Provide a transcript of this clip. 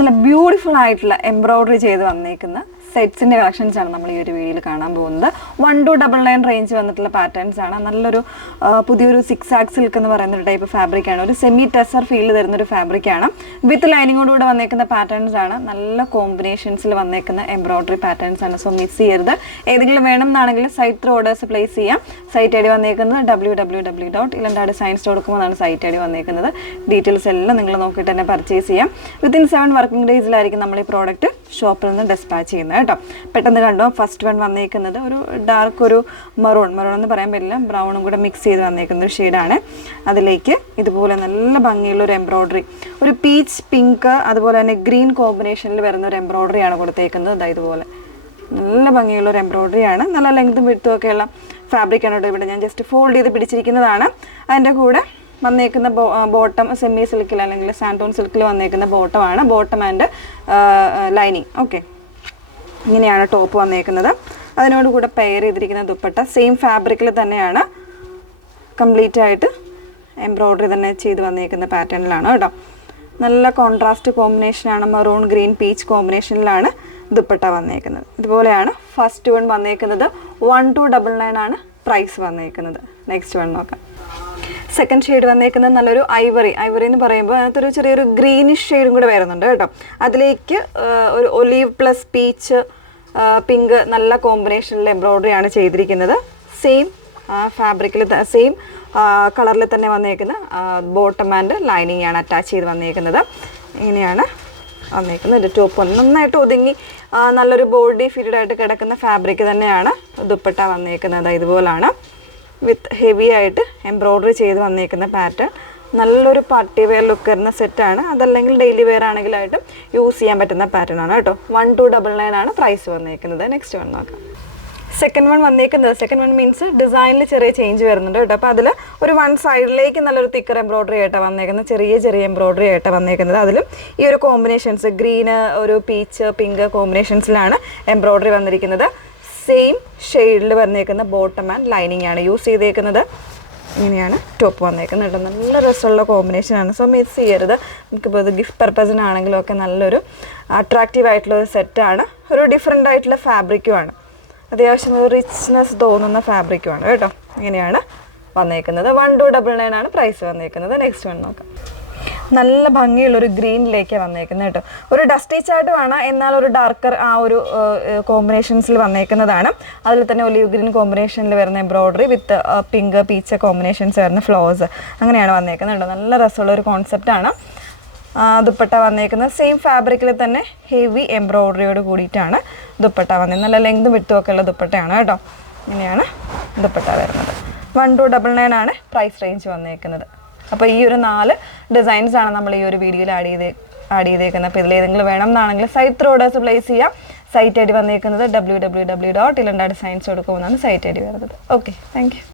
നല്ല ബ്യൂട്ടിഫുൾ ആയിട്ടുള്ള എംബ്രോയിഡറി ചെയ്ത് വന്നേക്കുന്ന സെറ്റ്സിൻ്റെ കളക്ഷൻസ് ആണ് നമ്മൾ ഈ ഒരു വീഡിയോയിൽ കാണാൻ പോകുന്നത്. 1299 റേഞ്ച് വന്നിട്ടുള്ള പാറ്റേൺസ് ആണ്. നല്ലൊരു പുതിയൊരു 6 ആക്സ് സിൽക്ക് എന്ന് പറയുന്ന ഒരു ടൈപ്പ് ഫാബ്രിക് ആണ്. ഒരു സെമി ടെസർ ഫീൽ തരുന്നൊരു ഫാബ്രിക് ആണ്. വിത്ത് ലൈനിങ്ങോടുകൂടെ വന്നേക്കുന്ന പാറ്റേൺസ് ആണ്. നല്ല കോമ്പിനേഷൻസിൽ വന്നേക്കുന്ന എംബ്രോയിഡറി പാറ്റേൺസ് ആണ്. സോ മിസ് ചെയ്യരുത്. ഏതെങ്കിലും വേണം എന്നാണെങ്കിൽ സൈറ്റ് ത്രൂ ഓർഡേഴ്സ് പ്ലേസ് ചെയ്യാം. സൈറ്റ് ഐ ഡി വന്നേക്കുന്നത് www.ilandadesigns.com എന്നാണ് സൈറ്റ് ഐ ഡി വന്നേക്കുന്നത്. ഡീറ്റെയിൽസ് എല്ലാം നിങ്ങൾ നോക്കിയിട്ട് തന്നെ പർച്ചേസ് ചെയ്യാം. വിത്തിൻ 7 വർക്കിംഗ് ഡേയ്സിലായിരിക്കും നമ്മൾ ഈ പ്രോഡക്റ്റ് ഷോപ്പിൽ നിന്ന് ഡിസ്പാച്ച് ചെയ്യുന്നത് കേട്ടോ. പെട്ടെന്ന് കണ്ടോ, ഫസ്റ്റ് വൺ വന്നേക്കുന്നത് ഒരു ഡാർക്ക് ഒരു മെറൂൺ എന്ന് പറയാൻ പറ്റില്ല, ബ്രൗണും കൂടെ മിക്സ് ചെയ്ത് വന്നേക്കുന്ന ഒരു ഷെയ്ഡാണ്. അതിലേക്ക് ഇതുപോലെ നല്ല ഭംഗിയുള്ള ഒരു എംബ്രോയിഡറി, ഒരു പീച്ച് പിങ്ക് അതുപോലെ തന്നെ ഗ്രീൻ കോമ്പിനേഷനിൽ വരുന്ന ഒരു എംബ്രോയിഡറി ആണ് കൊടുത്തേക്കുന്നത്. അതായത് ഇതുപോലെ നല്ല ഭംഗിയുള്ള ഒരു എംബ്രോയിഡറി ആണ്. നല്ല ലെങ്തും വിഡ്ത്തും ഒക്കെയുള്ള ഫാബ്രിക് ആണ് കേട്ടോ. ഇവിടെ ഞാൻ ജസ്റ്റ് ഫോൾഡ് ചെയ്ത് പിടിച്ചിരിക്കുന്നതാണ്. അതിൻ്റെ കൂടെ വന്നേക്കുന്ന ബോട്ടം സെമി സിൽക്കിൽ അല്ലെങ്കിൽ സാൻറ്റോൺ സിൽക്കിൽ വന്നേക്കുന്ന ബോട്ടമാണ്. Bottom and lining. ഓക്കെ, ഇങ്ങനെയാണ് ടോപ്പ് വന്നേക്കുന്നത്. അതിനോട് കൂടെ പെയർ ചെയ്തിരിക്കുന്ന ദുപ്പട്ട സെയിം ഫാബ്രിക്കിൽ തന്നെയാണ്, കംപ്ലീറ്റ് ആയിട്ട് എംബ്രോയിഡറി തന്നെ ചെയ്ത് വന്നേക്കുന്ന പാറ്റേണിലാണ് കേട്ടോ. നല്ല കോൺട്രാസ്റ്റ് കോമ്പിനേഷനാണ്. മെറൂൺ ഗ്രീൻ പീച്ച് കോമ്പിനേഷനിലാണ് ദുപ്പട്ട വന്നേക്കുന്നത്. ഇതുപോലെയാണ് ഫസ്റ്റ് വൺ വന്നേക്കുന്നത്. 1299 ആണ് പ്രൈസ് വന്നേക്കുന്നത്. നെക്സ്റ്റ് വൺ നോക്കാം. സെക്കൻഡ് ഷെയ്ഡ് വന്നേക്കുന്നത് നല്ലൊരു ഐവറി എന്ന് പറയുമ്പോൾ അതിനകത്തൊരു ചെറിയൊരു ഗ്രീനിഷ് ഷെയ്ഡും കൂടെ വരുന്നുണ്ട് കേട്ടോ. അതിലേക്ക് ഒരു ഒലീവ് പ്ലസ് പീച്ച് പിങ്ക് നല്ല കോമ്പിനേഷനിൽ എംബ്രോയിഡറി ആണ് ചെയ്തിരിക്കുന്നത്. സെയിം ഫാബ്രിക്കിൽ സെയിം കളറിൽ തന്നെ വന്നേക്കുന്ന ബോട്ടം ആൻഡ് ലൈനിങ് ആണ് അറ്റാച്ച് ചെയ്ത് വന്നേക്കുന്നത്. ഇങ്ങനെയാണ് വന്നേക്കുന്നത്. ടോപ്പ് നന്നായിട്ട് ഒതുങ്ങി നല്ലൊരു ബോഡി ഫിറ്റഡ് ആയിട്ട് കിടക്കുന്ന ഫാബ്രിക് തന്നെയാണ് ദുപ്പട്ട വന്നേക്കുന്നത്. ഇതുപോലാണ് വിത്ത് ഹെവി ആയിട്ട് എംബ്രോയിഡറി ചെയ്ത് വന്നേക്കുന്ന പാറ്റേൺ. നല്ലൊരു പാർട്ടി വെയർ ലുക്ക് വരുന്ന സെറ്റാണ്. അതല്ലെങ്കിൽ ഡെയിലി വെയർ ആണെങ്കിലായിട്ട് യൂസ് ചെയ്യാൻ പറ്റുന്ന പാറ്റേൺ ആണ് കേട്ടോ. 1299 ആണ് പ്രൈസ് വന്നേക്കുന്നത്. നെക്സ്റ്റ് വൺ നോക്കാം. സെക്കൻഡ് വൺ വന്നേക്കുന്നത്, സെക്കൻഡ് വൺ മീൻസ് ഡിസൈനിൽ ചെറിയ ചേഞ്ച് വരുന്നുണ്ട് കേട്ടോ. അപ്പോൾ അതിൽ ഒരു വൺ സൈഡിലേക്ക് നല്ലൊരു തിക്കർ എംബ്രോയിഡറി ആയിട്ടാണ് വന്നേക്കുന്നത്. ചെറിയ എംബ്രോയിഡറി ആയിട്ടാണ് വന്നേക്കുന്നത്. അതിലും ഈ ഒരു കോമ്പിനേഷൻസ് ഗ്രീന് ഒരു പീച്ച് പിങ്ക് കോമ്പിനേഷൻസിലാണ് എംബ്രോയിഡറി വന്നിരിക്കുന്നത്. സെയിം ഷെയ്ഡിൽ വന്നേക്കുന്ന ബോട്ടം ആൻഡ് ലൈനിങ് ആണ് യൂസ് ചെയ്തേക്കുന്നത്. ഇങ്ങനെയാണ് ടോപ്പ് വന്നേക്കുന്നത് കേട്ടോ. നല്ല രസമുള്ള കോമ്പിനേഷനാണ്. സോ മിസ് ചെയ്യരുത്. നമുക്കിപ്പോൾ ഇത് ഗിഫ്റ്റ് പർപ്പസിനാണെങ്കിലും ഒക്കെ നല്ലൊരു അട്രാക്റ്റീവ് ആയിട്ടുള്ളൊരു സെറ്റാണ്. ഒരു ഡിഫറെൻ്റ് ആയിട്ടുള്ള ഫാബ്രിക്കുമാണ്. അത്യാവശ്യം ഒരു റിച്ച്നെസ് തോന്നുന്ന ഫാബ്രിക്കുമാണ് കേട്ടോ. ഇങ്ങനെയാണ് വന്നേക്കുന്നത്. 1299 ആണ് പ്രൈസ് വന്നേക്കുന്നത്. നെക്സ്റ്റ് വൺ നോക്കാം. നല്ല ഭംഗിയുള്ളൊരു ഗ്രീനിലേക്ക് വന്നേക്കുന്നത് കേട്ടോ. ഒരു ഡസ്റ്റി ചാർട്ടുമാണ്, എന്നാൽ ഒരു ഡാർക്കർ ആ ഒരു കോമ്പിനേഷൻസിൽ വന്നേക്കുന്നതാണ്. അതിൽ തന്നെ ഒലിവ് ഗ്രീൻ കോമ്പിനേഷനിൽ വരുന്ന എംബ്രോയിഡറി വിത്ത് പിങ്ക് പീച്ച് കോമ്പിനേഷൻസ് വരുന്ന ഫ്ലവേഴ്സ് അങ്ങനെയാണ് വന്നേക്കുന്നത് കേട്ടോ. നല്ല രസമുള്ള ഒരു കോൺസെപ്റ്റാണ്. ദുപ്പട്ട വന്നേക്കുന്നത് സെയിം ഫാബ്രിക്കിൽ തന്നെ ഹെവി എംബ്രോയിഡറിയോട് കൂടിയിട്ടാണ് ദുപ്പട്ട വന്നത്. നല്ല ലെങ്തും വിട്ടും ഒക്കെ ഉള്ള ദുപ്പട്ടയാണ് കേട്ടോ. ഇങ്ങനെയാണ് ദുപ്പട്ട വരുന്നത്. 1299 ആണ് പ്രൈസ് റേഞ്ച് വന്നേക്കുന്നത്. അപ്പോൾ ഈ ഒരു 4 ഡിസൈൻസ് ആണ് നമ്മൾ ഈ ഒരു വീഡിയോയിൽ ആഡ് ചെയ്തേക്കുന്നത്. അപ്പോൾ ഇതിലേതെങ്കിലും വേണം എന്നാണെങ്കിൽ സൈറ്റ് ത്രൂ ഓർഡേഴ്സ് പ്ലേസ് ചെയ്യാം. സൈറ്റ് ഐ ഡി വന്നേക്കുന്നത് www.ilandadesigns.com എന്നാണ് സൈറ്റ് ഐ ഡി വരുന്നത്. Okay, thank you.